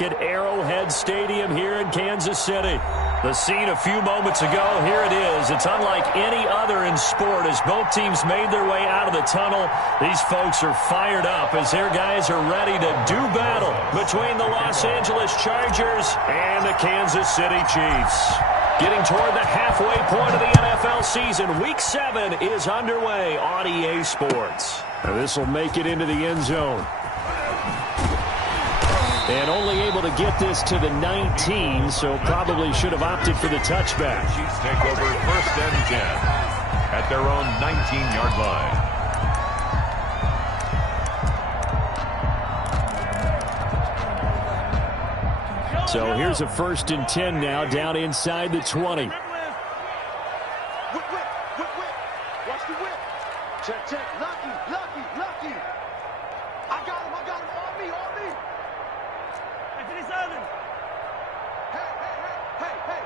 back at Arrowhead Stadium here in Kansas City. The scene a few moments ago, here it is. It's unlike any other in sport as both teams made their way out of the tunnel. These folks are fired up as their guys are ready to do battle between the Los Angeles Chargers and the Kansas City Chiefs. Getting toward the halfway point of the NFL season, Week 7 is underway on EA Sports. Now this will make it into the end zone. And only able to get this to the 19, so probably should have opted for the touchback. Chiefs take over 1st and 10 at their own 19-yard line. So here's a 1st and 10 now, down inside the 20. Watch the whip. Check. Lucky. I got him. On me. Hey,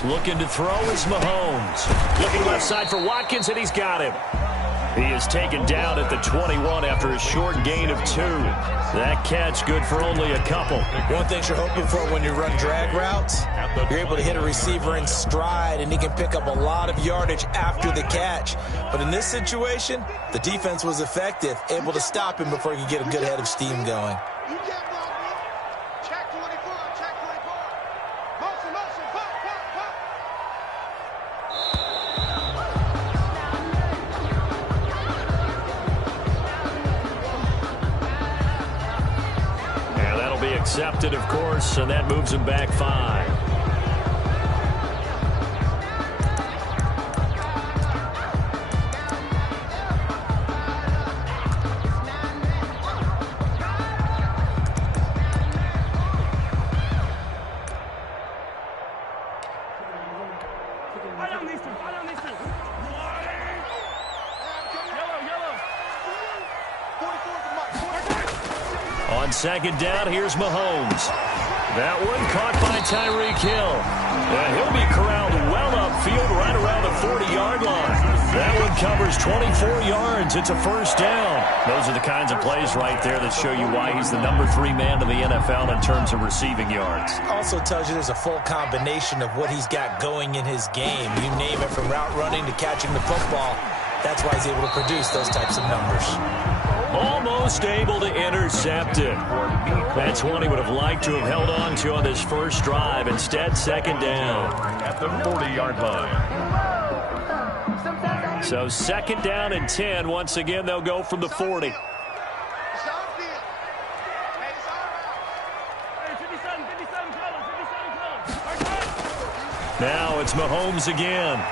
50. Looking to throw is Mahomes. Looking left side for Watkins, and he's got him. He is taken down at the 21 after a short gain of 2. That catch good for only a couple. One thing you're hoping for when you run drag routes, you're able to hit a receiver in stride, and he can pick up a lot of yardage after the catch. But in this situation, the defense was effective, able to stop him before he could get a good head of steam going. Check 24. Motion. Pop. Accepted, of course, and that moves him back 5. On 2nd down, here's Mahomes. That one caught by Tyreek Hill. He'll be corralled well upfield right around the 40-yard line. That one covers 24 yards. It's a 1st down. Those are the kinds of plays right there that show you why he's the number 3 man to the NFL in terms of receiving yards. Also tells you there's a full combination of what he's got going in his game. You name it, from route running to catching the football. That's why he's able to produce those types of numbers. Almost able to intercept it. That's one he would have liked to have held on to on this first drive. Instead, 2nd down. At the 40-yard line. So 2nd down and 10. Once again, they'll go from the 40. Now it's Mahomes again.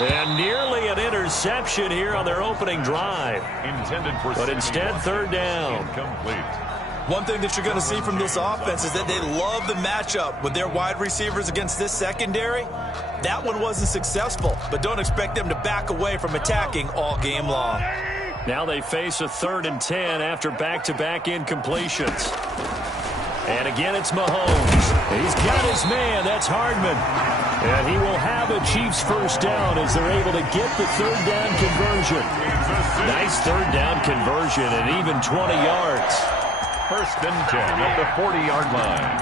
And nearly an interception here on their opening drive. But instead, 3rd down. Incomplete. One thing that you're going to see from this offense is that they love the matchup with their wide receivers against this secondary. That one wasn't successful, but don't expect them to back away from attacking all game long. Now they face a 3rd and 10 after back-to-back incompletions. And again, it's Mahomes. He's got his man. That's Hardman. And he will have a Chiefs 1st down as they're able to get the 3rd down conversion. Nice 3rd down conversion and even 20 yards. 1st and 10 at the 40-yard line.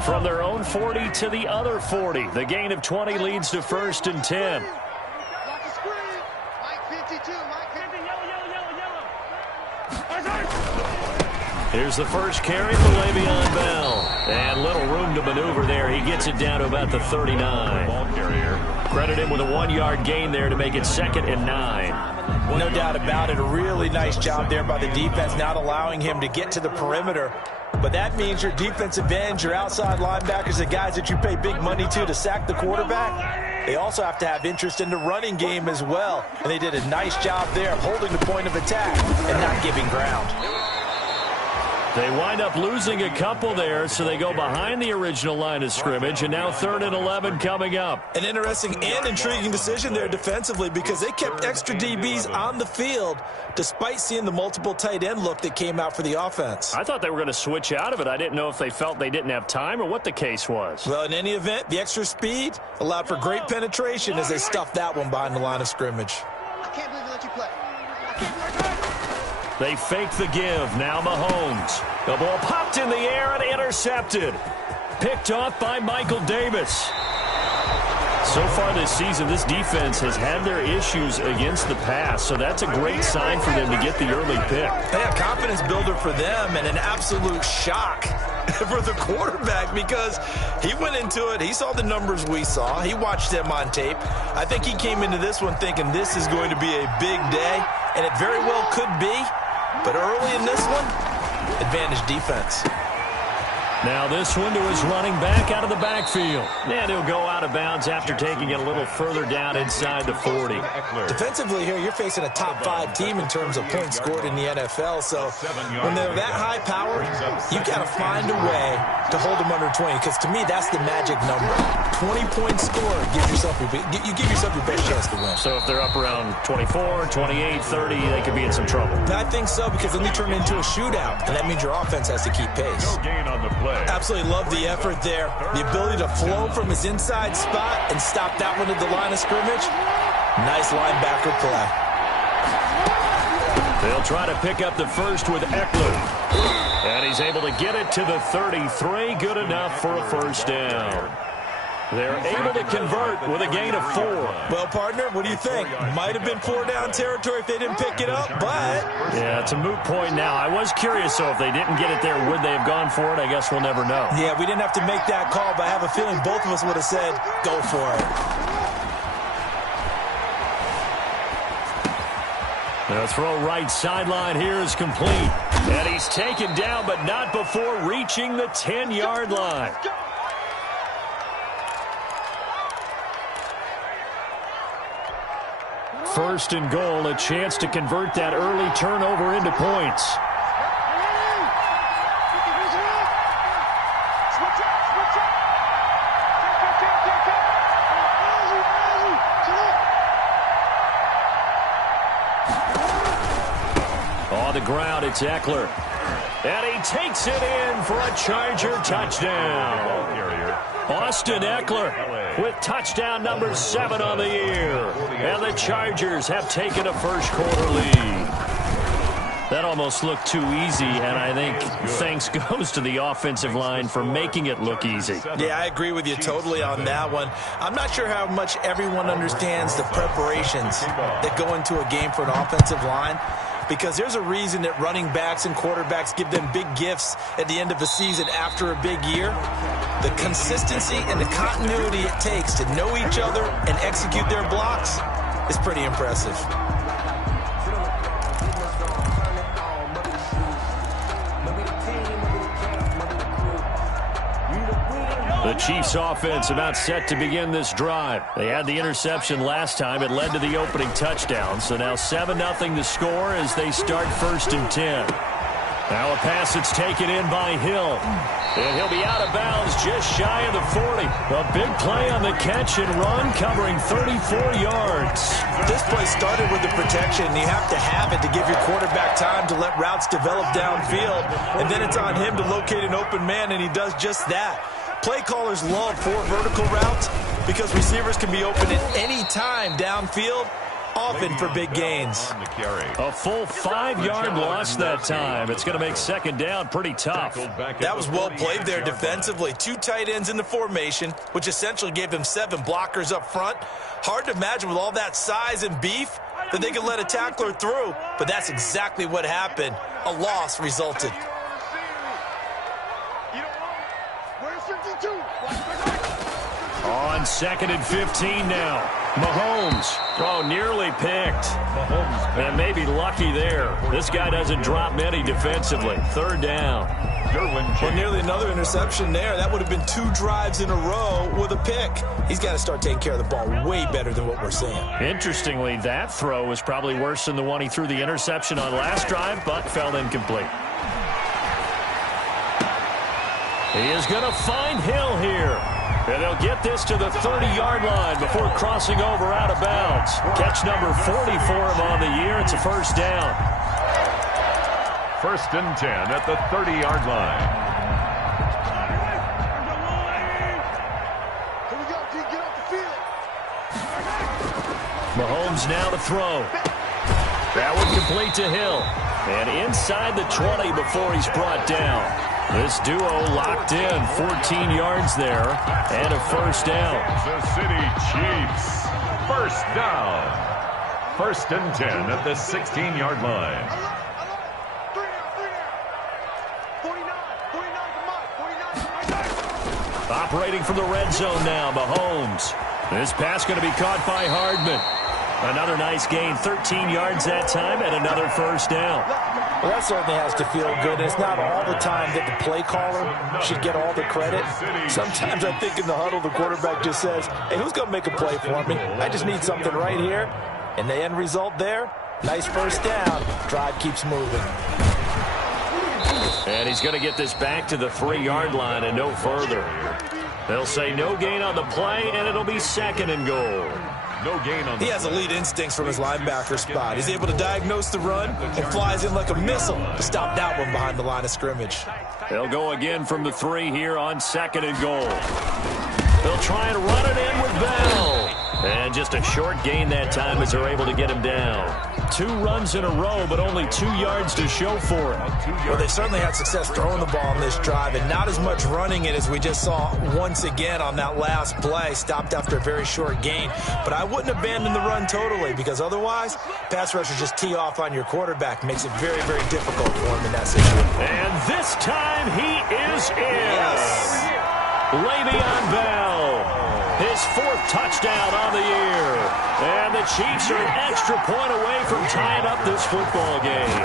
From their own 40 to the other 40. The gain of 20 leads to 1st and 10. Here's the first carry for Le'Veon Bell. And little room to maneuver there. He gets it down to about the 39. Ball carrier. Credit him with a 1-yard gain there to make it 2nd and 9. No doubt about it. A really nice job there by the defense, not allowing him to get to the perimeter. But that means your defensive ends, your outside linebackers, the guys that you pay big money to sack the quarterback, they also have to have interest in the running game as well. And they did a nice job there of holding the point of attack and not giving ground. They wind up losing a couple there, so they go behind the original line of scrimmage, and now 3rd and 11 coming up. An interesting and intriguing decision there defensively because they kept extra DBs on the field despite seeing the multiple tight end look that came out for the offense. I thought they were going to switch out of it. I didn't know if they felt they didn't have time or what the case was. Well, in any event, the extra speed allowed for great penetration as they stuffed that one behind the line of scrimmage. I can't believe they let you play. They fake the give. Now Mahomes. The ball popped in the air and intercepted. Picked off by Michael Davis. So far this season, this defense has had their issues against the pass, so that's a great sign for them to get the early pick. Yeah, confidence builder for them and an absolute shock for the quarterback because he went into it. He saw the numbers we saw. He watched them on tape. I think he came into this one thinking this is going to be a big day, and it very well could be. But early in this one, advantage defense. Now this one to his running back out of the backfield. And he'll go out of bounds after taking it a little further down inside the 40. Defensively here, you're facing a top-5 team in terms of points scored in the NFL. So when they're that high powered, you got to find a way to hold them under 20. Because to me, that's the magic number. 20 points scored, you give yourself your best chance to win. So if they're up around 24, 28, 30, they could be in some trouble. I think so because then they turn it into a shootout. And that means your offense has to keep pace. No gain on the play. Absolutely love the effort there. The ability to flow from his inside spot and stop that one at the line of scrimmage. Nice linebacker play. They'll try to pick up the first with Eckler. And he's able to get it to the 33. Good enough for a first down. They're able to convert with a gain of 4. Well, partner, what do you think? Might have been 4-down territory if they didn't pick it up, but... Yeah, it's a moot point now. I was curious, so if they didn't get it there, would they have gone for it? I guess we'll never know. Yeah, we didn't have to make that call, but I have a feeling both of us would have said, go for it. The throw right sideline here is complete. And he's taken down, but not before reaching the 10-yard line. First and goal, a chance to convert that early turnover into points. On the ground, it's Eckler. And he takes it in for a Charger touchdown. Austin Eckler with touchdown number 7 on the year. And the Chargers have taken a first-quarter lead. That almost looked too easy, and I think thanks goes to the offensive line for making it look easy. Yeah, I agree with you totally on that one. I'm not sure how much everyone understands the preparations that go into a game for an offensive line, because there's a reason that running backs and quarterbacks give them big gifts at the end of a season after a big year. The consistency and the continuity it takes to know each other and execute their blocks is pretty impressive. The Chiefs offense about set to begin this drive. They had the interception last time. It led to the opening touchdown. So now 7-0 to score as they start 1st and 10. Now a pass that's taken in by Hill. And he'll be out of bounds just shy of the 40. A big play on the catch and run covering 34 yards. This play started with the protection. You have to have it to give your quarterback time to let routes develop downfield. And then it's on him to locate an open man, and he does just that. Play callers love 4 vertical routes because receivers can be open at any time downfield, often for big gains. A full 5-yard loss that time. It's going to make 2nd down pretty tough. That was well played there defensively. 2 tight ends in the formation, which essentially gave them 7 blockers up front. Hard to imagine with all that size and beef that they could let a tackler through, but that's exactly what happened. A loss resulted. On 2nd and 15 now. Mahomes. Nearly picked. And maybe lucky there. This guy doesn't drop many defensively. 3rd down. Well, nearly another interception there. That would have been 2 drives in a row with a pick. He's got to start taking care of the ball way better than what we're seeing. Interestingly, that throw was probably worse than the one he threw the interception on last drive, but fell incomplete. He is going to find Hill here. And they'll get this to the 30-yard line before crossing over out of bounds. Catch number 40 for him on the year. It's a first down. 1st and 10 at the 30-yard line. Here we go, G. Get off the field. Mahomes now to throw. That one complete to Hill. And inside the 20 before he's brought down. This duo locked in, 14 yards there, and a first down. Kansas City Chiefs, first down. 1st and 10 at the 16-yard line. 49 Operating from the red zone now, Mahomes. This pass going to be caught by Hardman. Another nice gain, 13 yards that time, and another first down. Well, that certainly has to feel good. It's not all the time that the play caller should get all the credit. Sometimes I think in the huddle, the quarterback just says, hey, who's going to make a play for me? I just need something right here. And the end result there, nice first down. Drive keeps moving. And he's going to get this back to the 3-yard line and no further. They'll say no gain on the play, and it'll be 2nd and goal. No gain on the He has elite instincts from his linebacker spot. He's able to diagnose the run and flies in like a missile to stop that one behind the line of scrimmage. They'll go again from the 3 here on 2nd and goal. They'll try and run it in with Bell. And just a short gain that time as they're able to get him down. 2 runs in a row, but only 2 yards to show for it. Well, they certainly had success throwing the ball on this drive, and not as much running it as we just saw once again on that last play. Stopped after a very short gain. But I wouldn't abandon the run totally, because otherwise, pass rushers just tee off on your quarterback. Makes it very, very difficult for him in that situation. And this time he is in. Yes. Le'Veon Bell. His 4th touchdown on the year. And the Chiefs are an extra point away from tying up this football game.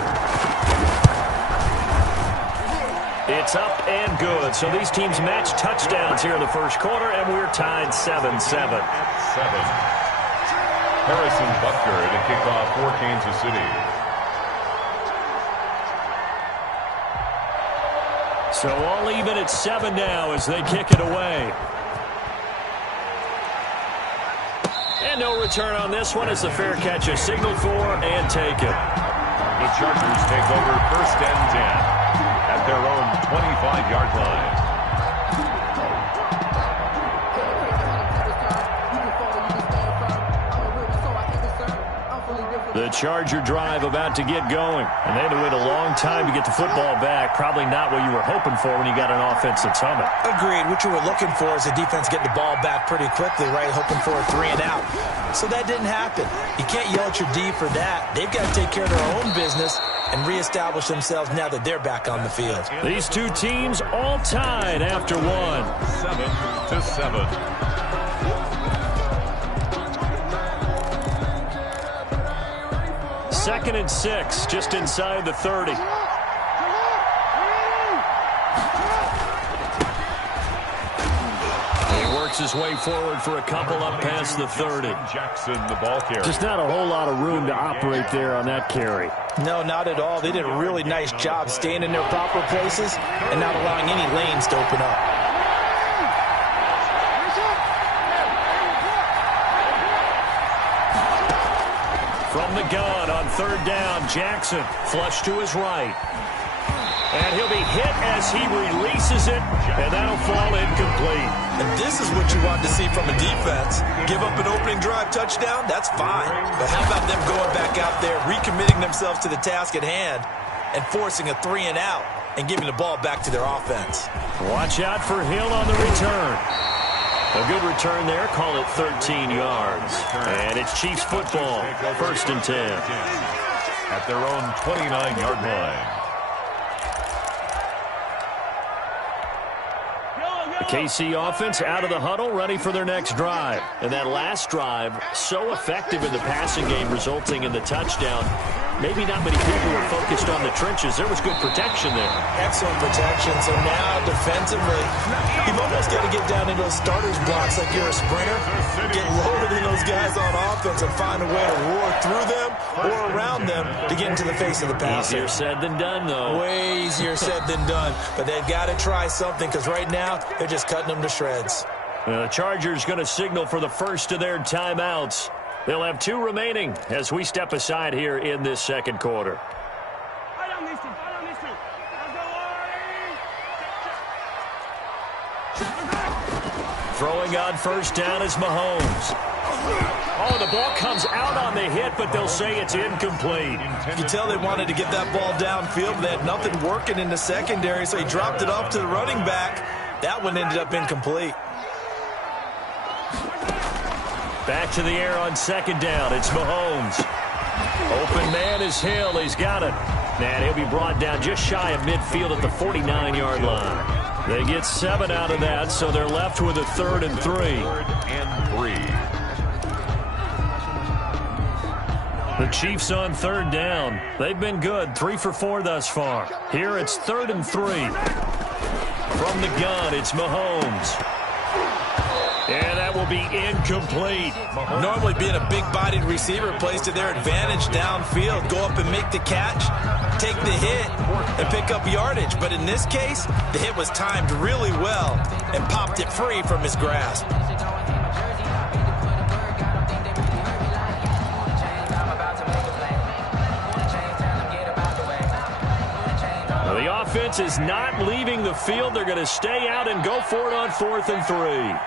It's up and good. So these teams match touchdowns here in the first quarter, and we're tied 7-7. 7. Harrison Butker to kick off for Kansas City. So all even at 7 now as they kick it away. And no return on this one as the fair catch is signaled for and taken. The Chargers take over 1st and 10 at their own 25-yard line. The Charger drive about to get going. And they had to wait a long time to get the football back. Probably not what you were hoping for when you got an offense at Summit. Agreed. What you were looking for is the defense getting the ball back pretty quickly, right? Hoping for a 3 and out. So that didn't happen. You can't yell at your D for that. They've got to take care of their own business and reestablish themselves now that they're back on the field. These two teams all tied after 1. 7-7. 2nd and 6, just inside the 30. He works his way forward for a couple up past the 30. Jackson, the ball carrier. Just not a whole lot of room to operate there on that carry. No, not at all. They did a really nice job staying in their proper places and not allowing any lanes to open up. From the gun on 3rd down, Jackson flush to his right. And he'll be hit as he releases it, and that'll fall incomplete. And this is what you want to see from a defense. Give up an opening drive touchdown, that's fine. But how about them going back out there, recommitting themselves to the task at hand, and forcing a 3 and out, and giving the ball back to their offense. Watch out for Hill on the return. A good return there, call it 13 yards. And it's Chiefs football, 1st and 10. At their own 29-yard line. The KC offense out of the huddle, ready for their next drive. And that last drive, so effective in the passing game, resulting in the touchdown. maybe not many people were focused on the trenches. There was good protection there. Excellent protection. So now defensively, you've almost got to get down into those starters blocks like you're a sprinter. Get lower than those guys on offense and find a way to roar through them or around them to get into the face of the passer. Easier said than done, though. Way easier said than done. But they've got to try something because right now they're just cutting them to shreds. The Chargers going to signal for the first of their timeouts. They'll have 2 remaining as we step aside here in this second quarter. Throwing on first down is Mahomes. Oh, the ball comes out on the hit, but they'll say it's incomplete. You can tell they wanted to get that ball downfield, but they had nothing working in the secondary, so he dropped it off to the running back. That one ended up incomplete. Back to the air on second down. It's Mahomes. Open man is Hill. He's got it. And he'll be brought down just shy of midfield at the 49-yard line. They get 7 out of that, so they're left with a 3rd and 3. 3rd and 3. The Chiefs on 3rd down. They've been good, 3 for 4 thus far. Here it's 3rd and 3. From the gun, it's Mahomes. And that will be incomplete. Normally being a big-bodied receiver plays to their advantage downfield. Go up and make the catch, take the hit, and pick up yardage. But in this case, the hit was timed really well and popped it free from his grasp. The offense is not leaving the field. They're going to stay out and go for it on 4th and 3.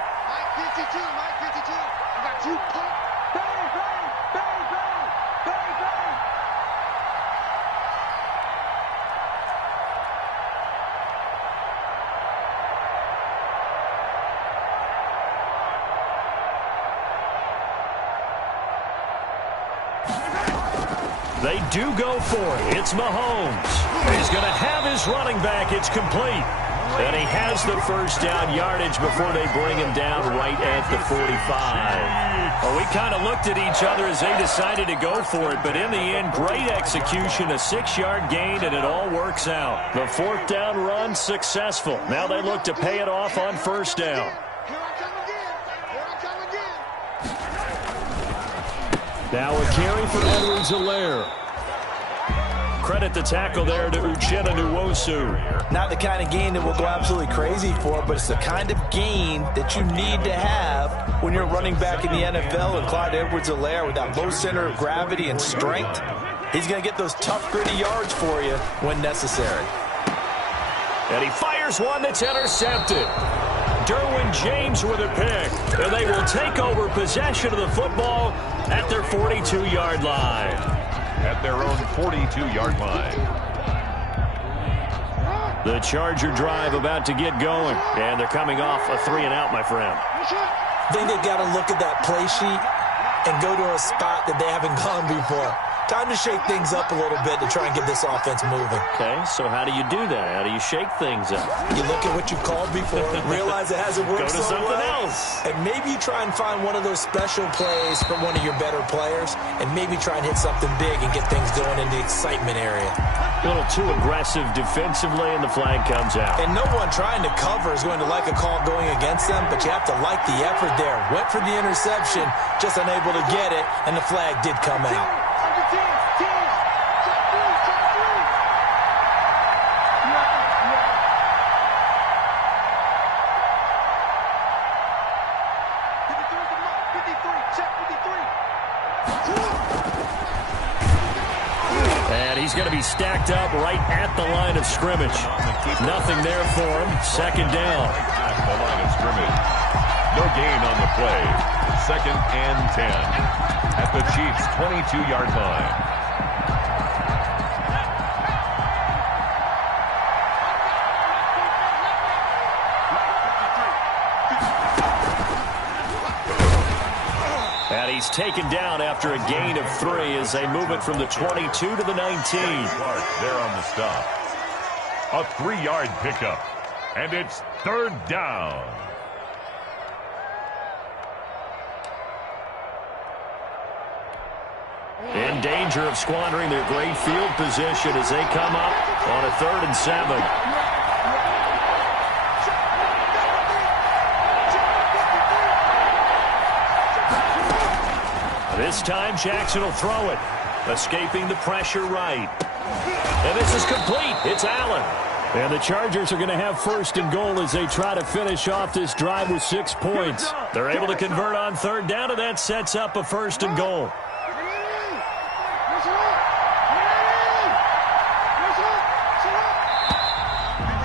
They do go for it. It's Mahomes. He's going to have his running back. It's complete. And he has the first down yardage before they bring him down right at the 45. Well, we kind of looked at each other as they decided to go for it, but in the end, great execution, a 6-yard gain, and it all works out. The 4th down run successful. Now they look to pay it off on first down. Now a carry for Edwards-Helaire. Credit the tackle there to DunnD1One's. Not the kind of gain that we'll go absolutely crazy for, but it's the kind of gain that you need to have when you're running back in the NFL. And Clyde Edwards-Helaire, with that low center of gravity and strength, he's going to get those tough, gritty yards for you when necessary. And he fires one that's intercepted. Derwin James with a pick. And they will take over possession of the football at their 42-yard line. At their own 42-yard line. The Charger drive about to get going. And they're coming off a 3-and-out, my friend. I think they've got to look at that play sheet and go to a spot that they haven't gone before. Time to shake things up a little bit to try and get this offense moving. Okay, so how do you do that? How do you shake things up? You look at what you called before, realize it hasn't worked Go to so something well, else. and maybe you try and find one of those special plays from one of your better players, and maybe try and hit something big and get things going in the excitement area. A little too aggressive defensively, and the flag comes out. And no one trying to cover is going to like a call going against them, but you have to like the effort there. Went for the interception, just unable to get it, and the flag did come out. And he's going to be stacked up right at the line of scrimmage. Nothing there for him. Second down. At the line of scrimmage. No gain on the play. 2nd and 10. At the Chiefs' 22-yard line. And he's taken down after a gain of 3 as they move it from the 22 to the 19. Clark there on the stop. A 3-yard pickup. And it's 3rd down. In danger of squandering their great field position as they come up on a 3rd and 7. This time, Jackson will throw it. Escaping the pressure right. And this is complete. It's Allen. And the Chargers are going to have 1st and goal as they try to finish off this drive with 6 points. They're able to convert on 3rd down, and that sets up a 1st and goal.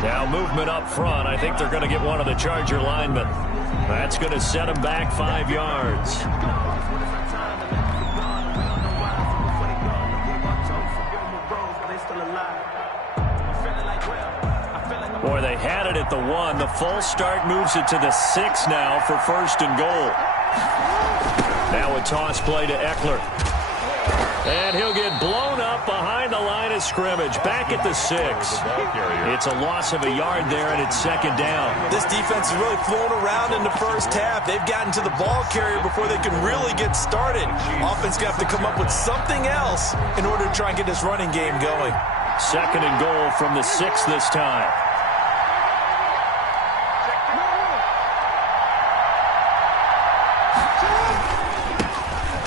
Now movement up front. I think they're going to get one of the Charger linemen. That's going to set them back 5 yards. Boy, they had it at the 1. The false start moves it to the 6 now for 1st and goal. Now a toss play to Eckler. And he'll get blown up behind the line of scrimmage. Back at the 6. It's a loss of a yard there, and it's 2nd down. This defense has really flown around in the first half. They've gotten to the ball carrier before they can really get started. Offense going to have to come up with something else in order to try and get this running game going. 2nd and goal from the 6 this time.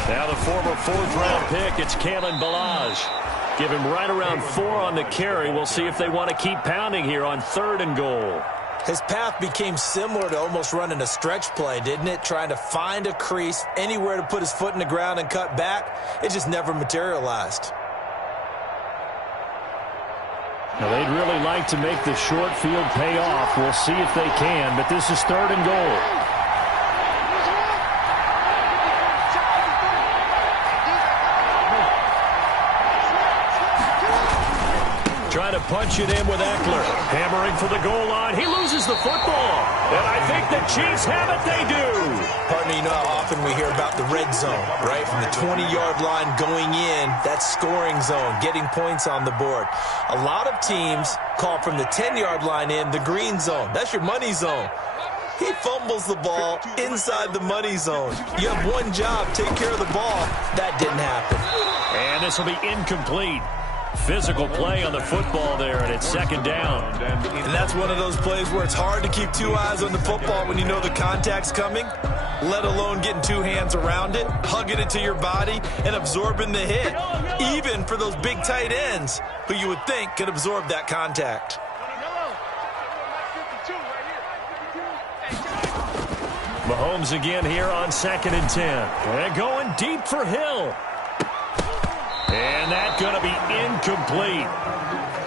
Now the former 4th-round pick, it's Kalen Ballage. Give him right around 4 on the carry. We'll see if they want to keep pounding here on 3rd and goal. His path became similar to almost running a stretch play, didn't it? Trying to find a crease, anywhere to put his foot in the ground and cut back. It just never materialized. Now they'd really like to make the short field pay off. We'll see if they can, but this is 3rd and goal. Trying to punch it in with Eckler. Hammering for the goal line. He loses the football. And I think the Chiefs have it. They do. Partner, you know how often we hear about the red zone, right? From the 20-yard line going in, that's scoring zone, getting points on the board. A lot of teams call from the 10-yard line in the green zone. That's your money zone. He fumbles the ball inside the money zone. You have one job, take care of the ball. That didn't happen. And this will be incomplete. Physical play on the football there, and it's 2nd down. And that's one of those plays where it's hard to keep 2 eyes on the football when you know the contact's coming, let alone getting 2 hands around it, hugging it to your body, and absorbing the hit, even for those big tight ends who you would think could absorb that contact. Mahomes again here on 2nd and 10. They're going deep for Hill. And that's going to be incomplete.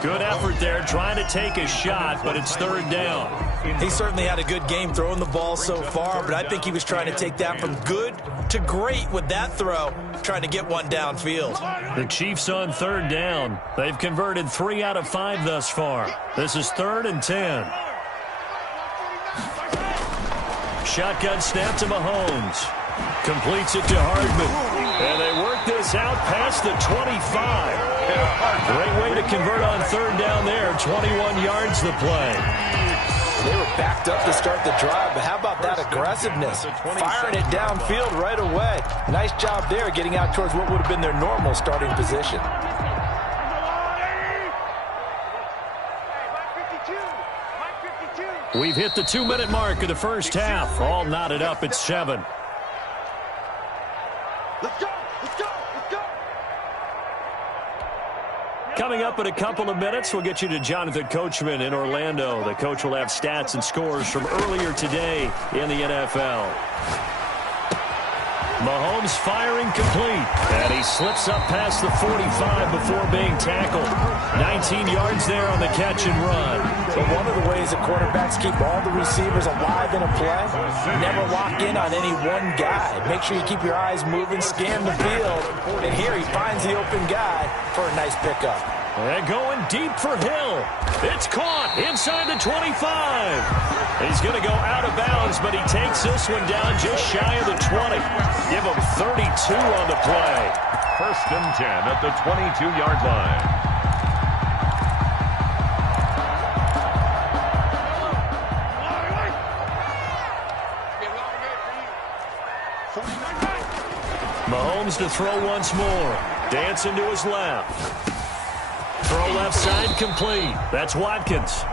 Good effort there trying to take a shot, but it's 3rd down. He certainly had a good game throwing the ball so far, but I think he was trying to take that from good to great with that throw, trying to get one downfield. The Chiefs on 3rd down. They've converted 3 out of 5 thus far. This is 3rd and 10. Shotgun snap to Mahomes. Completes it to Hardman. And they work this out past the 25. Great way to convert on 3rd down there. 21 yards the play. They were backed up to start the drive, but how about that aggressiveness? Firing it downfield right away. Nice job there getting out towards what would have been their normal starting position. We've hit the 2-minute mark of the first half. All knotted up at 7. Let's go! Let's go! Let's go! Coming up in a couple of minutes, we'll get you to Jonathan Coachman in Orlando. The coach will have stats and scores from earlier today in the NFL. Mahomes firing complete. And he slips up past the 45 before being tackled. 19 yards there on the catch and run. So one of the ways that quarterbacks keep all the receivers alive in a play, never lock in on any one guy. Make sure you keep your eyes moving, scan the field. And here he finds the open guy for a nice pickup. And going deep for Hill. It's caught inside the 25. He's going to go out of bounds, but he takes this one down just shy of the 20. Give him 32 on the play. 1st and 10 at the 22-yard line. Mahomes to throw once more. Dancing to his left. Throw left side complete. That's Watkins.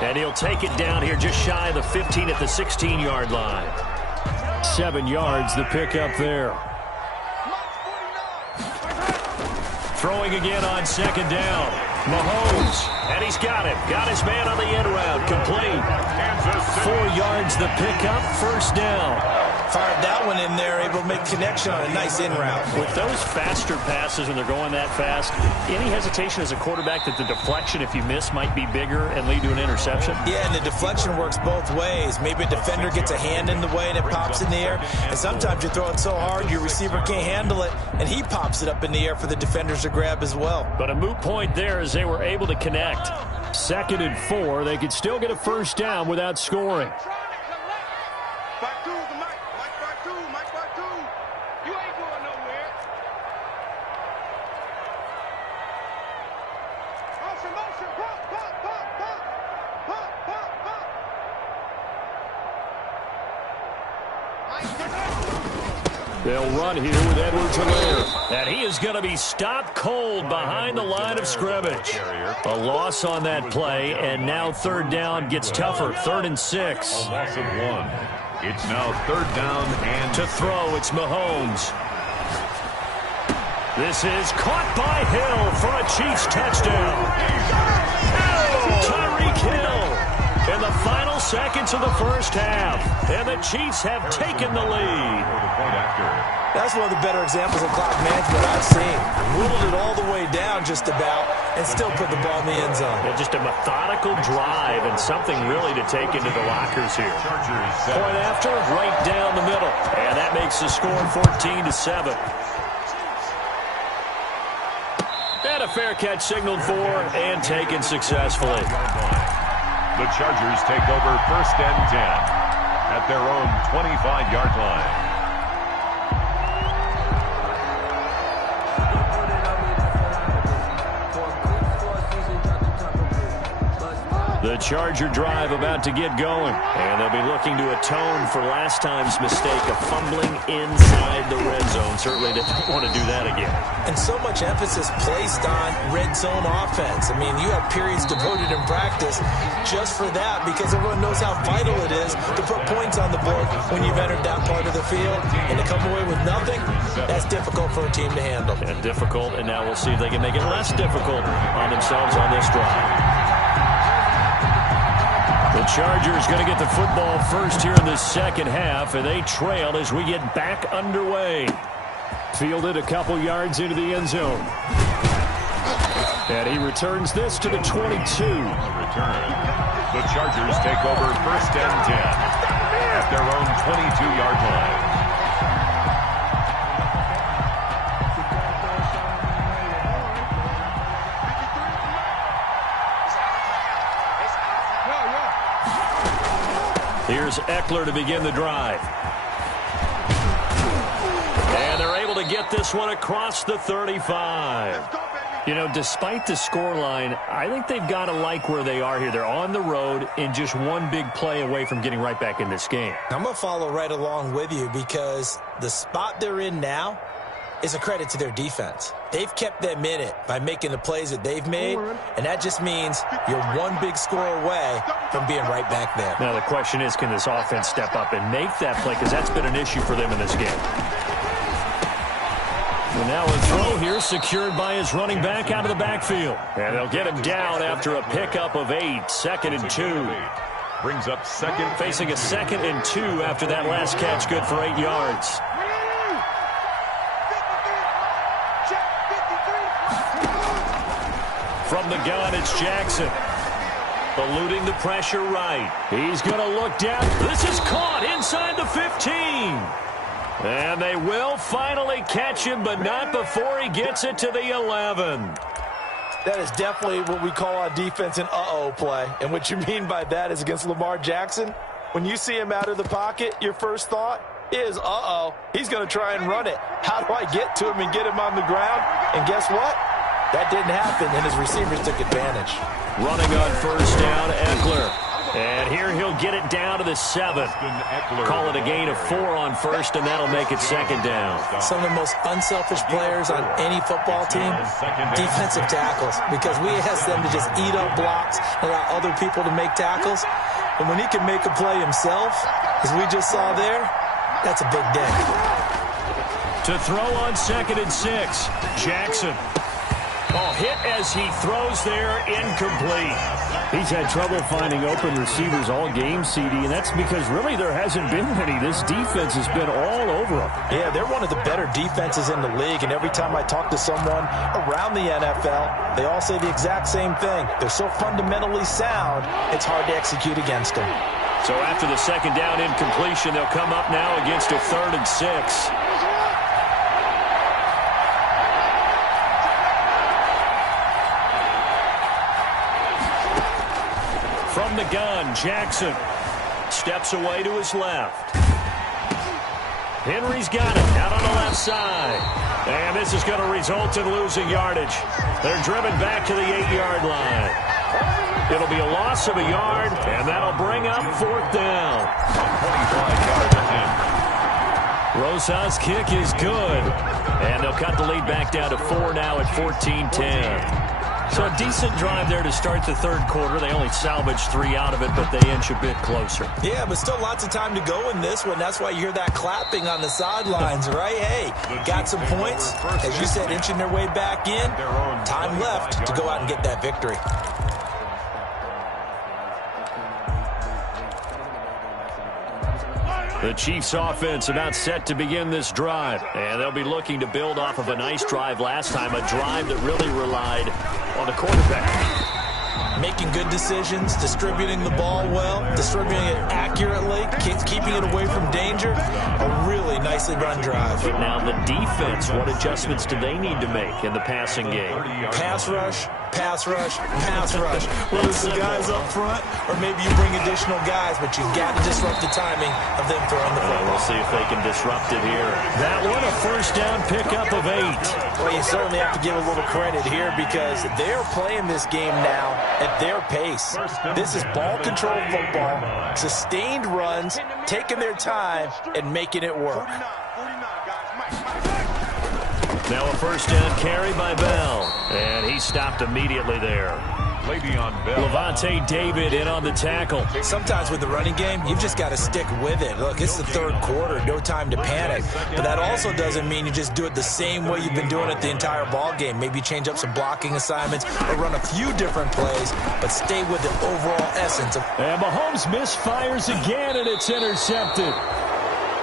And he'll take it down here just shy of the 15 at the 16-yard line. 7 yards, the pickup there. Throwing again on second down. Mahomes, and he's got it. Got his man on the end route, complete. 4 yards, the pickup, first down. Fired that one in there, able to make connection on a nice in route. With those faster passes when they're going that fast, any hesitation as a quarterback that the deflection, if you miss, might be bigger and lead to an interception? Yeah, and the deflection works both ways. Maybe a defender gets a hand in the way and it pops in the air. And sometimes you throw it so hard your receiver can't handle it, and he pops it up in the air for the defenders to grab as well. But a moot point there as they were able to connect. 2nd and 4. They could still get a first down without scoring. They'll run here with Edwards-Helaire. And he is going to be stopped cold behind the line of scrimmage. A loss on that play, and now 3rd down gets tougher. 3rd and 6. A loss of 1. It's now 3rd down and to throw, it's Mahomes. This is caught by Hill for a Chiefs touchdown. Tyreek Hill in the final seconds of the first half. And the Chiefs have taken the lead. That's one of the better examples of clock management I've seen. Ruled it all the way down just about and still put the ball in the end zone. Yeah, just a methodical drive and something really to take into the lockers here. Point after, right down the middle. And that makes the score 14-7. And a fair catch signaled for and taken successfully. The Chargers take over 1st and 10 at their own 25-yard line. The Charger drive about to get going, and they'll be looking to atone for last time's mistake of fumbling inside the red zone. Certainly they don't want to do that again. And so much emphasis placed on red zone offense. I mean, you have periods devoted in practice just for that because everyone knows how vital it is to put points on the board when you've entered that part of the field. And to come away with nothing, that's difficult for a team to handle. And difficult, and now we'll see if they can make it less difficult on themselves on this drive. The Chargers going to get the football first here in the second half, and they trail as we get back underway. Fielded a couple yards into the end zone. And he returns this to the 22. Return. The Chargers take over 1st and 10 at their own 22-yard line. Here's Eckler to begin the drive. And they're able to get this one across the 35. You know, despite the scoreline, I think they've got to like where they are here. They're on the road and just one big play away from getting right back in this game. I'm going to follow right along with you because the spot they're in now is a credit to their defense. They've kept them in it by making the plays that they've made, and that just means you're one big score away from being right back there. Now the question is, can this offense step up and make that play? Because that's been an issue for them in this game. And now a throw here secured by his running back out of the backfield. And they'll get him down after a pickup of 8. 2nd and 2. Brings up second. Facing a 2nd and 2 after that last catch, good for 8 yards. From the gun, it's Jackson. Eluding the pressure right. He's going to look down. This is caught inside the 15. And they will finally catch him, but not before he gets it to the 11. That is definitely what we call on defense an uh-oh play. And what you mean by that is against Lamar Jackson, when you see him out of the pocket, your first thought is, uh-oh, he's going to try and run it. How do I get to him and get him on the ground? And guess what? That didn't happen, and his receivers took advantage. Running on first down, Eckler. And here he'll get it down to the 7. Call it a gain of 4 on first, and that'll make it second down. Some of the most unselfish players on any football team, defensive tackles, because we ask them to just eat up blocks, allow other people to make tackles. And when he can make a play himself, as we just saw there, that's a big day. To throw on 2nd and 6, Jackson. Oh, hit as he throws there, incomplete. He's had trouble finding open receivers all game, CD, and that's because really there hasn't been any. This defense has been all over them. Yeah, they're one of the better defenses in the league, and every time I talk to someone around the NFL, they all say the exact same thing. They're so fundamentally sound, it's hard to execute against them. So after the 2nd down incompletion, they'll come up now against a 3rd and 6. From the gun, Jackson steps away to his left. Henry's got it out on the left side. And this is going to result in losing yardage. They're driven back to the 8-yard line. It'll be a loss of a yard, and that'll bring up 4th down. 25 yards. Rosa's kick is good. And they'll cut the lead back down to 4 now at 14-10. So a decent drive there to start the 3rd quarter. They only salvaged 3 out of it, but they inch a bit closer. Yeah, but still lots of time to go in this one. That's why you hear that clapping on the sidelines, right? Hey, got some points. As you said, inching their way back in. Time left to go out and get that victory. The Chiefs offense about set to begin this drive. And they'll be looking to build off of a nice drive last time, a drive that really relied on the quarterback. Making good decisions, distributing the ball well, distributing it accurately, keeping it away from danger. A really nicely run drive. But now the defense, what adjustments do they need to make in the passing game? Pass rush, pass rush, pass rush. Whether it's the guys up front or maybe you bring additional guys, but you've got to disrupt the timing of them throwing the football. We'll see if they can disrupt it here. That one, a 1st down pickup of 8. Well, you certainly have to give a little credit here because they're playing this game now at their pace. This is ball control football, sustained runs, taking their time and making it work. Now a 1st down carry by Bell, and he stopped immediately there. Levante David in on the tackle. Sometimes with the running game, you've just got to stick with it. Look, it's the 3rd quarter, no time to panic. But that also doesn't mean you just do it the same way you've been doing it the entire ball game. Maybe change up some blocking assignments or run a few different plays, but stay with the overall essence of. And Mahomes misfires again, and it's intercepted.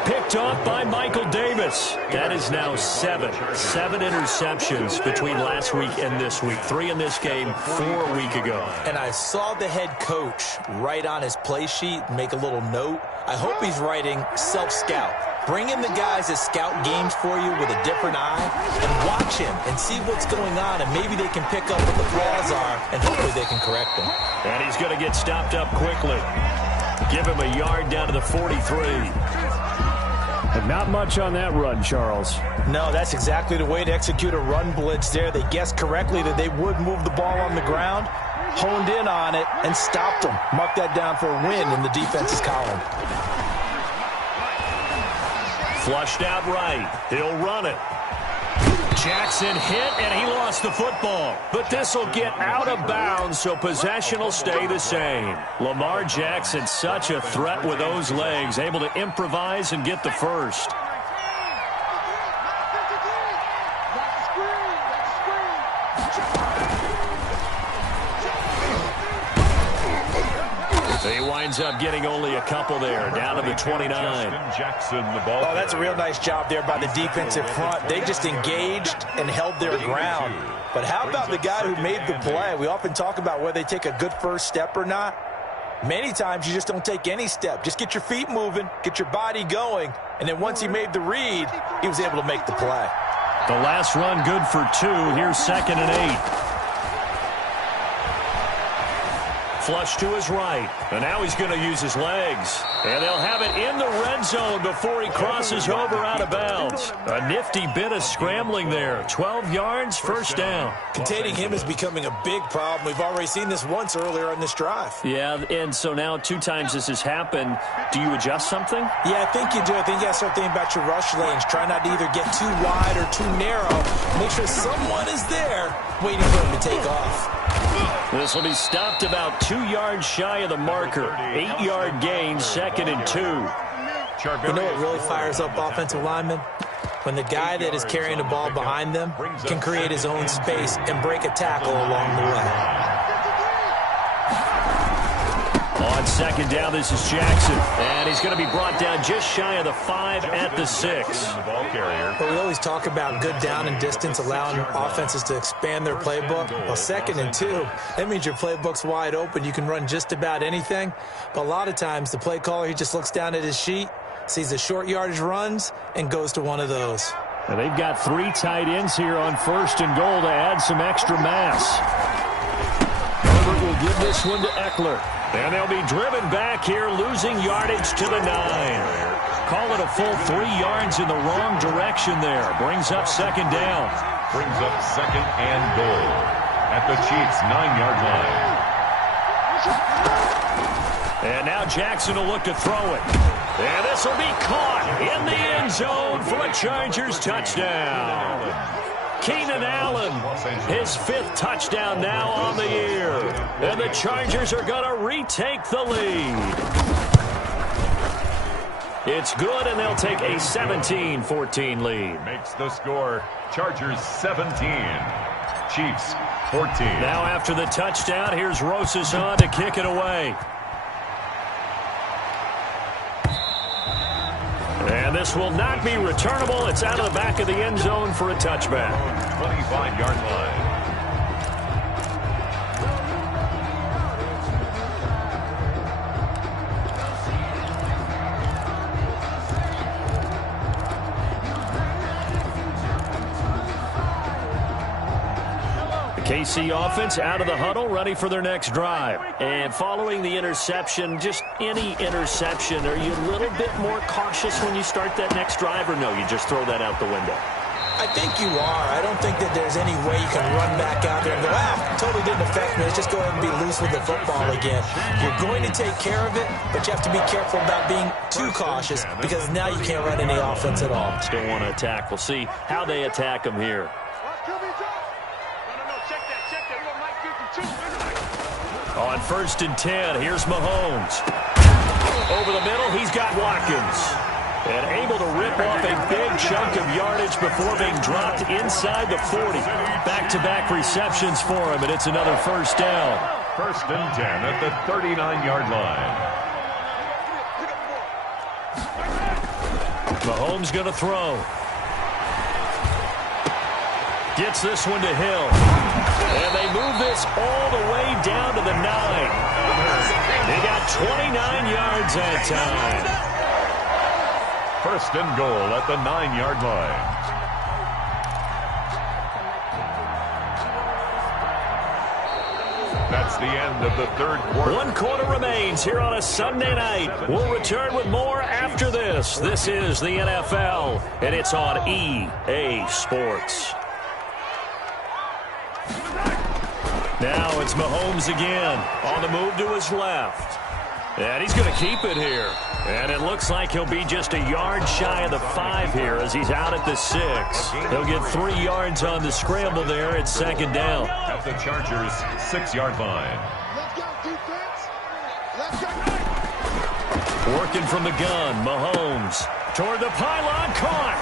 Picked off by Michael Davis. That is now 7 interceptions between last week and this week. 3 in this game, 4 a week ago. And I saw the head coach write on his play sheet, make a little note. I hope he's writing self-scout. Bring in the guys that scout games for you with a different eye and watch him and see what's going on, and maybe they can pick up what the flaws are, and hopefully they can correct them. And he's going to get stopped up quickly. Give him a yard down to the 43. And not much on that run, Charles. No, that's exactly the way to execute a run blitz there. They guessed correctly that they would move the ball on the ground, honed in on it, and stopped them. Mark that down for a win in the defense's column. Flushed out right. He'll run it. Jackson hit, and he lost the football. But this will get out of bounds, so possession will stay the same. Lamar Jackson, such a threat with those legs, able to improvise and get the first. He winds up getting only a couple there, down to the 29. Oh, that's a real nice job there by the defensive front. They just engaged and held their ground. But how about the guy who made the play? We often talk about whether they take a good first step or not. Many times you just don't take any step. Just get your feet moving, get your body going, and then once he made the read, he was able to make the play. The last run good for 2. Here's 2nd and 8. Flush to his right. And now he's going to use his legs. And they'll have it in the red zone before he crosses over out of bounds. A nifty bit of scrambling there. 12 yards, first down. Containing him is becoming a big problem. We've already seen this once earlier on this drive. Yeah, and so now 2 times this has happened. Do you adjust something? Yeah, I think you do. I think you got to start thinking about your rush lanes. Try not to either get too wide or too narrow. Make sure someone is there waiting for him to take off. This will be stopped about 2 yards shy of the marker. 8-yard gain, 2nd and 2. You know what really fires up offensive linemen? When the guy that is carrying the ball behind them can create his own space and break a tackle along the way. On 2nd down, this is Jackson. And he's going to be brought down just shy of the 5 at the 6. But we always talk about good down and distance, allowing offenses to expand their playbook. Well, 2nd and 2, that means your playbook's wide open. You can run just about anything. But a lot of times, the play caller, he just looks down at his sheet, sees the short yardage runs, and goes to one of those. And they've got 3 tight ends here on 1st and goal to add some extra mass. Herbert will give this one to Eckler. And they'll be driven back here, losing yardage to the 9. Call it a full 3 yards in the wrong direction there. Brings up 2nd down. Brings up 2nd and goal at the Chiefs' 9-yard line. And now Jackson will look to throw it. And this will be caught in the end zone for a Chargers touchdown. Keenan Allen, his 5th touchdown now on the year. And the Chargers are going to retake the lead. It's good, and they'll take a 17-14 lead. Makes the score Chargers 17, Chiefs 14. Now after the touchdown, here's Rosas on to kick it away. And this will not be returnable. It's out of the back of the end zone for a touchback. 25-yard line. KC offense out of the huddle, ready for their next drive. And following the interception, just any interception, are you a little bit more cautious when you start that next drive, or no, you just throw that out the window? I think you are. I don't think that there's any way you can run back out there and go, totally didn't affect me. Let's just go ahead and be loose with the football again. You're going to take care of it, but you have to be careful about being too cautious because now you can't run any offense at all. Still want to attack. We'll see how they attack them here. On 1st and 10, here's Mahomes. Over the middle, he's got Watkins. And able to rip off a big chunk of yardage before being dropped inside the 40. Back-to-back receptions for him, and it's another 1st down. 1st and 10 at the 39-yard line. Mahomes going to throw. Gets this one to Hill. And they move this all the way down to the 9. They got 29 yards that time. 1st and goal at the 9-yard line. That's the end of the 3rd quarter. 1 quarter remains here on a Sunday night. We'll return with more after this. This is the NFL, and it's on EA Sports. Now it's Mahomes again on the move to his left. And he's going to keep it here. And it looks like he'll be just a yard shy of the 5 here as he's out at the 6. He'll get 3 yards on the scramble there. It's 2nd down. At the Chargers' 6-yard line. Working from the gun, Mahomes toward the pylon, caught.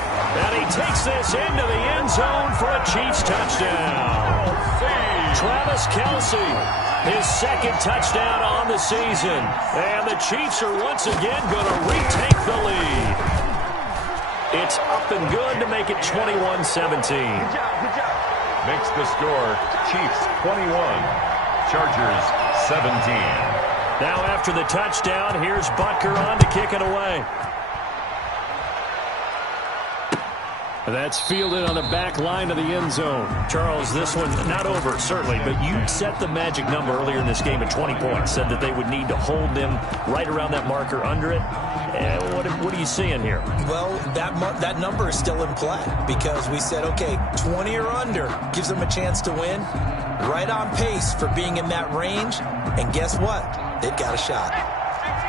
And he takes this into the end zone for a Chiefs touchdown. Travis Kelce, his 2nd touchdown on the season. And the Chiefs are once again going to retake the lead. It's up and good to make it 21-17. Makes the score Chiefs 21, Chargers 17. Now after the touchdown, here's Butker on to kick it away. That's fielded on the back line of the end zone. Charles, this one not over, certainly, but you set the magic number earlier in this game at 20 points, said that they would need to hold them right around that marker under it. What are you seeing here? Well, that number is still in play because we said, okay, 20 or under gives them a chance to win. Right on pace for being in that range. And guess what? They've got a shot.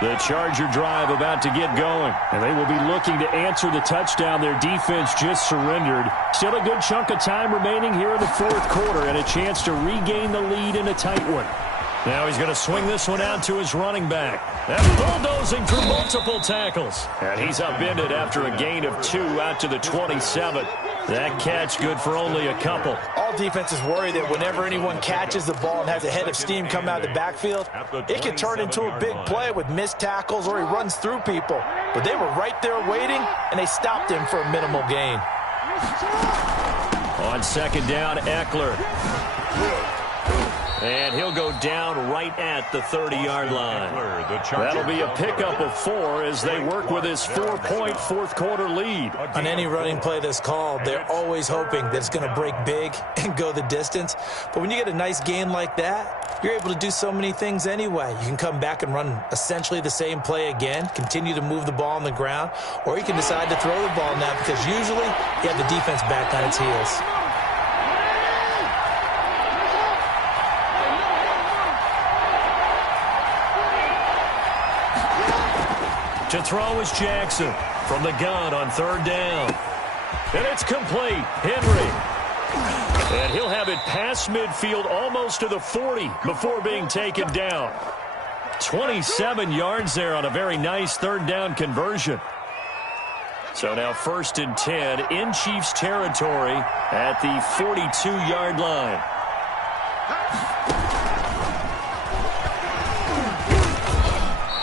The Charger drive about to get going, and they will be looking to answer the touchdown their defense just surrendered. Still a good chunk of time remaining here in the fourth quarter and a chance to regain the lead in a tight one. Now he's going to swing this one out to his running back. That's bulldozing through multiple tackles. And he's upended after a gain of 2 out to the 27. That catch good for only a couple. All defenses worry that whenever anyone catches the ball and has a head of steam come out of the backfield, it can turn into a big play with missed tackles or he runs through people. But they were right there waiting, and they stopped him for a minimal gain. On second down, Eckler. And he'll go down right at the 30-yard line. That'll be a pickup of 4 as they work with his 4-point fourth-quarter lead. On any running play that's called, they're always hoping that it's going to break big and go the distance. But when you get a nice gain like that, you're able to do so many things anyway. You can come back and run essentially the same play again, continue to move the ball on the ground, or you can decide to throw the ball now because usually you have the defense back on its heels. To throw is Jackson from the gun on third down. And it's complete. Henry. And he'll have it past midfield almost to the 40 before being taken down. 27 yards there on a very nice third down conversion. So now 1st and 10 in Chiefs territory at the 42-yard line.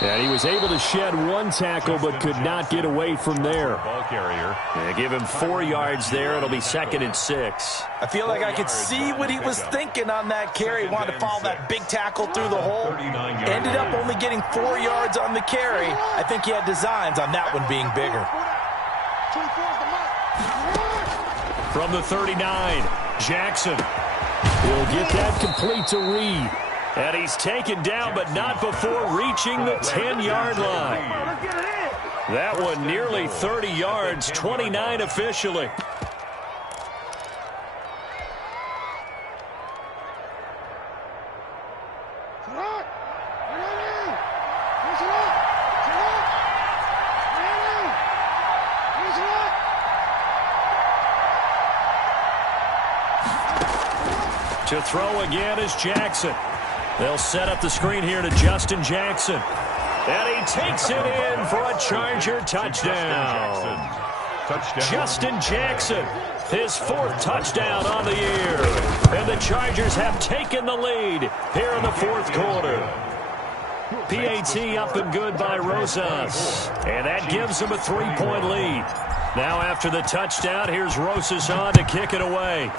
And he was able to shed 1 tackle but could not get away from there. Ball carrier. And give him 4 yards there. It'll be 2nd and 6. I feel like I could see what he was thinking on that carry. He wanted to follow that big tackle through the hole. Ended up only getting 4 yards on the carry. I think he had designs on that one being bigger. From the 39, Jackson. He'll get that complete to Reed. And he's taken down, but not before reaching the 10-yard line. That one nearly 30 yards, 29 officially. To throw again is Jackson. They'll set up the screen here to Justin Jackson. And he takes it in for a Charger touchdown. Justin Jackson, his 4th touchdown on the year. And the Chargers have taken the lead here in the 4th quarter. PAT up and good by Rosas. And that gives them a 3-point lead. Now after the touchdown, here's Rosas on to kick it away.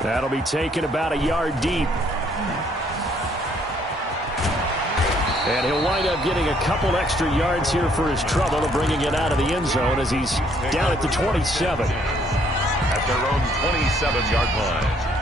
That'll be taken about a yard deep. And he'll wind up getting a couple extra yards here for his trouble of bringing it out of the end zone as he's down at the 27. At their own 27-yard line.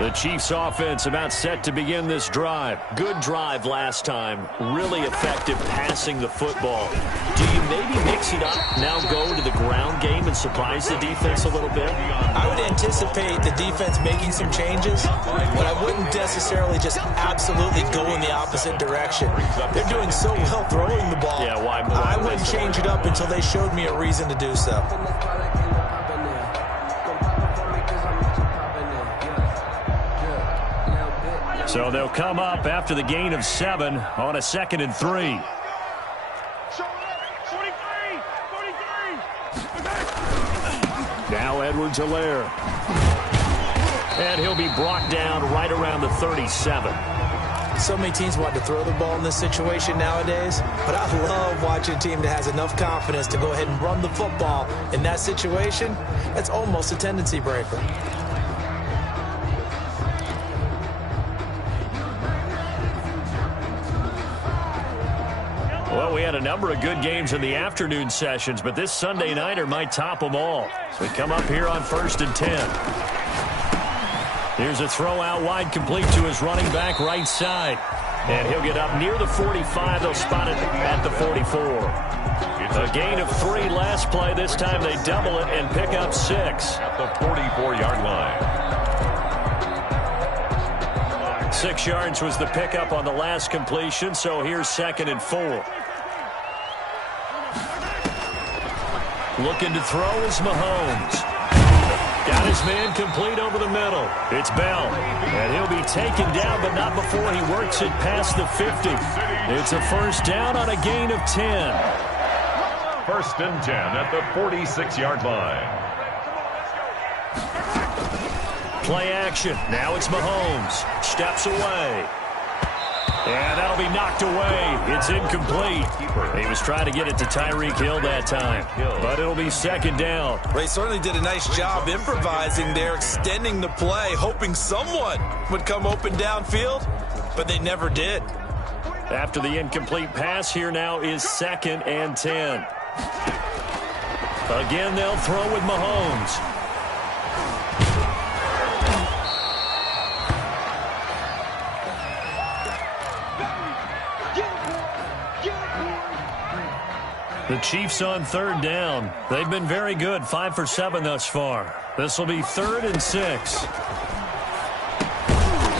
The Chiefs offense about set to begin this drive. Good drive last time. Really effective passing the football. Do you maybe mix it up, now go to the ground game and surprise the defense a little bit? I would anticipate the defense making some changes, but I wouldn't necessarily just absolutely go in the opposite direction. They're doing so well throwing the ball. Yeah, why I wouldn't change it up until they showed me a reason to do so. So they'll come up after the gain of 7 on a 2nd and 3. Now Edwards-Helaire. And he'll be brought down right around the 37. So many teams want to throw the ball in this situation nowadays, but I love watching a team that has enough confidence to go ahead and run the football in that situation. That's almost a tendency breaker. Well, we had a number of good games in the afternoon sessions, but this Sunday nighter might top them all. So we come up here on 1st and 10. Here's a throw out wide, complete to his running back right side. And he'll get up near the 45. They'll spot it at the 44. A gain of 3 last play. This time they double it and pick up 6. At the 44-yard line. 6 yards was the pickup on the last completion, so here's 2nd and 4. Looking to throw is Mahomes. Got his man complete over the middle. It's Bell, and he'll be taken down, but not before he works it past the 50. It's a first down on a gain of 10. 1st and 10 at the 46-yard line. Play action. Now it's Mahomes. Steps away. And that'll be knocked away. It's incomplete. He was trying to get it to Tyreek Hill that time, but it'll be 2nd down. Ray certainly did a nice job improvising there, extending the play, hoping someone would come open downfield, but they never did. After the incomplete pass, here now is 2nd and 10. Again, they'll throw with Mahomes. The Chiefs on 3rd down. They've been very good, 5 for 7 thus far. This will be 3rd and 6.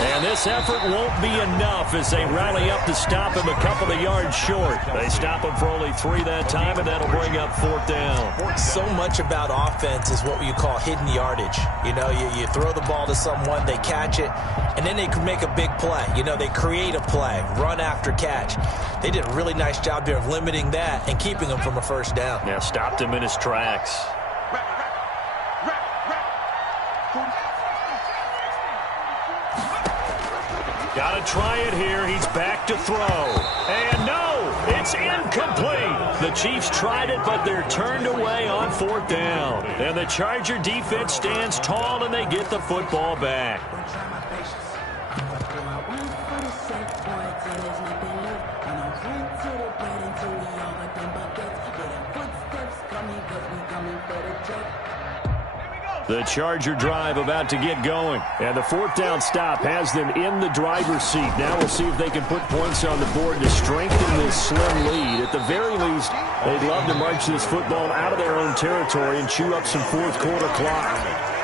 And this effort won't be enough as they rally up to stop him a couple of yards short. They stop him for only 3 that time, and that'll bring up 4th down. So much about offense is what you call hidden yardage. You know, you throw the ball to someone, they catch it, and then they can make a big play. You know, they create a play, run after catch. They did a really nice job there of limiting that and keeping him from a first down. Yeah, stopped him in his tracks. Got to try it here. He's back to throw. And no, it's incomplete. The Chiefs tried it, but they're turned away on 4th down. And the Charger defense stands tall, and they get the football back. The Charger drive about to get going. And the 4th down stop has them in the driver's seat. Now we'll see if they can put points on the board to strengthen this slim lead. At the very least, they'd love to march this football out of their own territory and chew up some 4th quarter clock.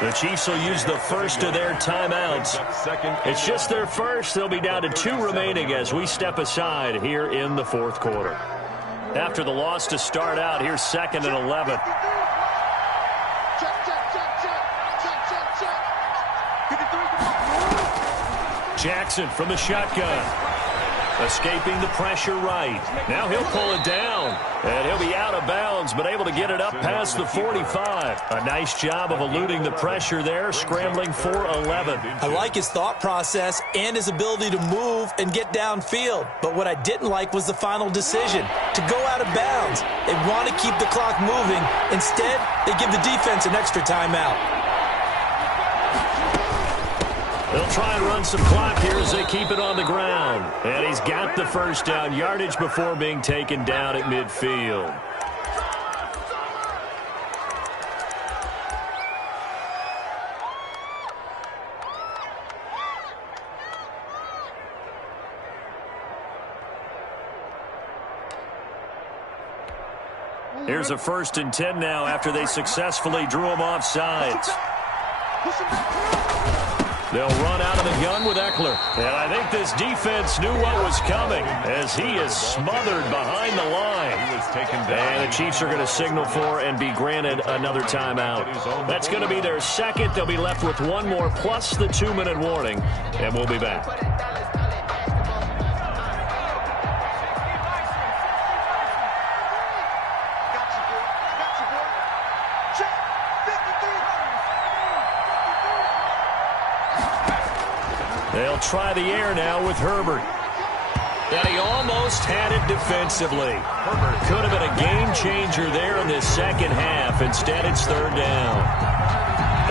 The Chiefs will use the first of their timeouts. It's just their first. They'll be down to 2 remaining as we step aside here in the 4th quarter. After the loss to start out, here's 2nd and 11. Jackson from the shotgun. Escaping the pressure right. Now he'll pull it down. And he'll be out of bounds, but able to get it up past the 45. A nice job of eluding the pressure there, scrambling for 11. I like his thought process and his ability to move and get downfield. But what I didn't like was the final decision, to go out of bounds. They want to keep the clock moving. Instead, they give the defense an extra timeout. They'll try and run some clock here as they keep it on the ground. And he's got the first down yardage before being taken down at midfield. Here's a 1st and 10 now after they successfully drew him off sides. They'll run out of the gun with Eckler. And I think this defense knew what was coming as he is smothered behind the line. He was taken down. And the Chiefs are going to signal for and be granted another timeout. That's going to be their 2nd. They'll be left with 1 more plus the 2-minute warning. And we'll be back. They'll try the air now with Herbert. And he almost had it defensively. Herbert could have been a game changer there in this second half. Instead, it's 3rd down.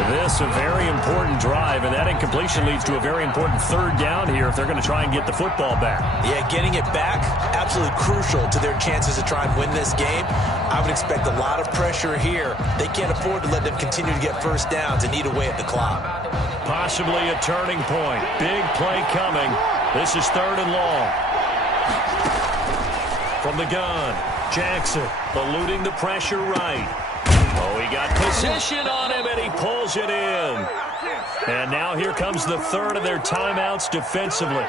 This a very important drive, and that incompletion leads to a very important third down here if they're going to try and get the football back. Yeah, getting it back, absolutely crucial to their chances to try and win this game. I would expect a lot of pressure here. They can't afford to let them continue to get first downs and eat away at the clock. Possibly a turning point. Big play coming. This is 3rd and long. From the gun, Jackson eluding the pressure right. Oh, he got position on him, and he pulls it in. And now here comes the 3rd of their timeouts defensively.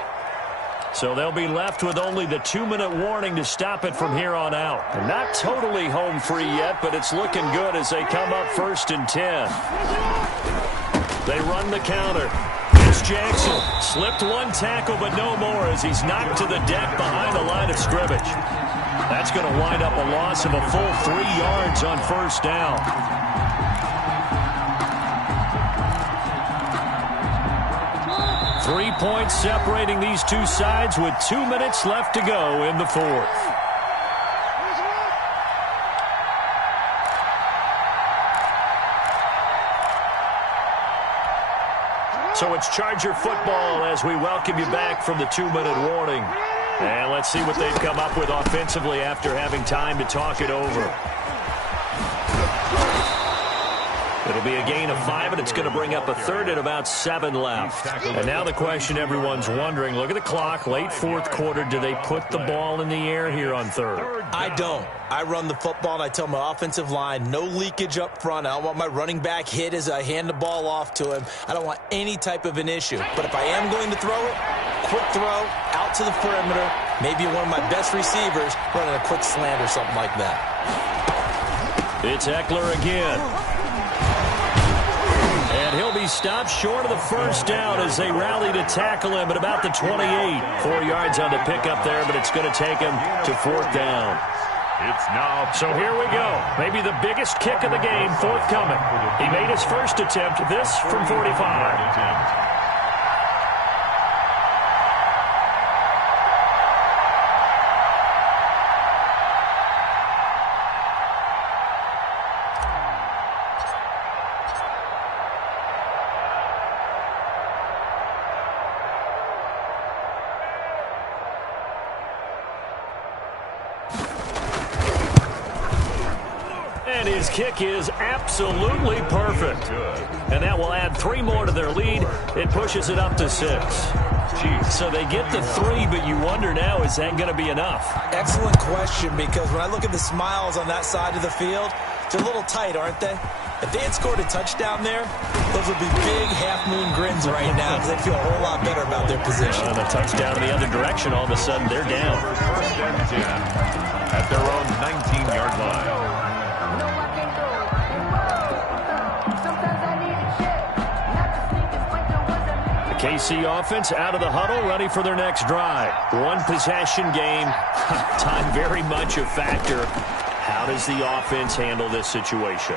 So they'll be left with only the 2-minute warning to stop it from here on out. They're not totally home free yet, but it's looking good as they come up 1st and 10. They run the counter. It's Jackson. Slipped one tackle, but no more as he's knocked to the deck behind the line of scrimmage. That's going to wind up a loss of a full 3 yards on 1st down. Three points separating these two sides with 2 minutes left to go in the 4th. So it's Charger football as we welcome you back from the 2-minute warning. And let's see what they've come up with offensively after having time to talk it over. It'll be a gain of 5, and it's going to bring up a 3rd and about 7 left. And now the question everyone's wondering, look at the clock, late 4th quarter, do they put the ball in the air here on 3rd? I don't. I run the football, and I tell my offensive line, no leakage up front. I don't want my running back hit as I hand the ball off to him. I don't want any type of an issue. But if I am going to throw it, quick throw, out to the perimeter, maybe one of my best receivers running a quick slant or something like that. It's Eckler again. And he'll be stopped short of the 1st down as they rally to tackle him at about the 28. 4 yards on the pickup there, but it's going to take him to 4th down. It's now. So here we go. Maybe the biggest kick of the game forthcoming. He made his first attempt, this from 45. And his kick is absolutely perfect. And that will add 3 more to their lead. It pushes it up to 6. So they get the 3, but you wonder now, is that going to be enough? Excellent question, because when I look at the smiles on that side of the field, they're a little tight, aren't they? If they had scored a touchdown there, those would be big half-moon grins right now because they'd feel a whole lot better about their position. And a touchdown in the other direction, all of a sudden they're down. 1st and 10 at their own 19-yard line. KC offense out of the huddle, ready for their next drive. 1 possession game. Time very much a factor. How does the offense handle this situation?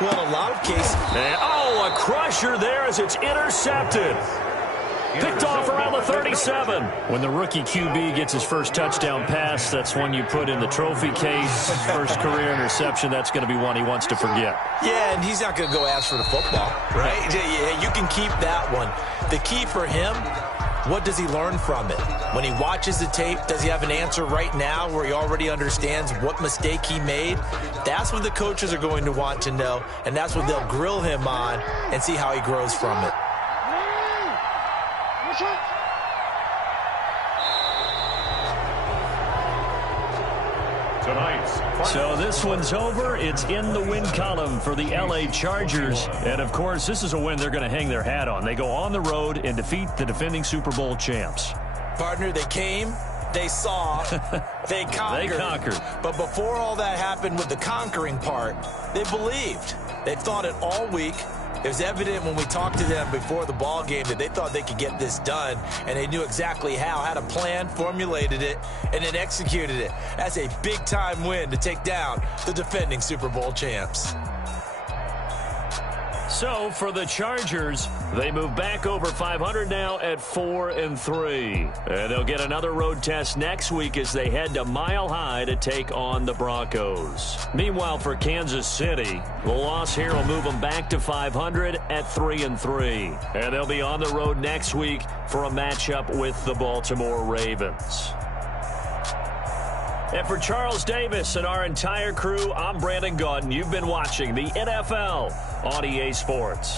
Well, in a lot of cases. And, a crusher there as it's intercepted. Picked off around the 37. When the rookie QB gets his first touchdown pass, that's one you put in the trophy case. First career interception, that's going to be one he wants to forget. Yeah, and he's not going to go ask for the football, right? Yeah, you can keep that one. The key for him, what does he learn from it? When he watches the tape, does he have an answer right now where he already understands what mistake he made? That's what the coaches are going to want to know, and that's what they'll grill him on and see how he grows from it. So this one's over. It's in the win column for the LA Chargers. And, of course, this is a win they're going to hang their hat on. They go on the road and defeat the defending Super Bowl champs. Partner, they came, they saw, they conquered. They conquered. But before all that happened with the conquering part, they believed. They thought it all week. It was evident when we talked to them before the ball game that they thought they could get this done, and they knew exactly how, had a plan, formulated it, and then executed it. That's a big-time win to take down the defending Super Bowl champs. So for the Chargers, they move back over 500 now at 4-3. And they'll get another road test next week as they head to Mile High to take on the Broncos. Meanwhile, for Kansas City, the loss here will move them back to 500 at 3-3. And they'll be on the road next week for a matchup with the Baltimore Ravens. And for Charles Davis and our entire crew, I'm Brandon Gaudin. You've been watching the NFL on EA Sports.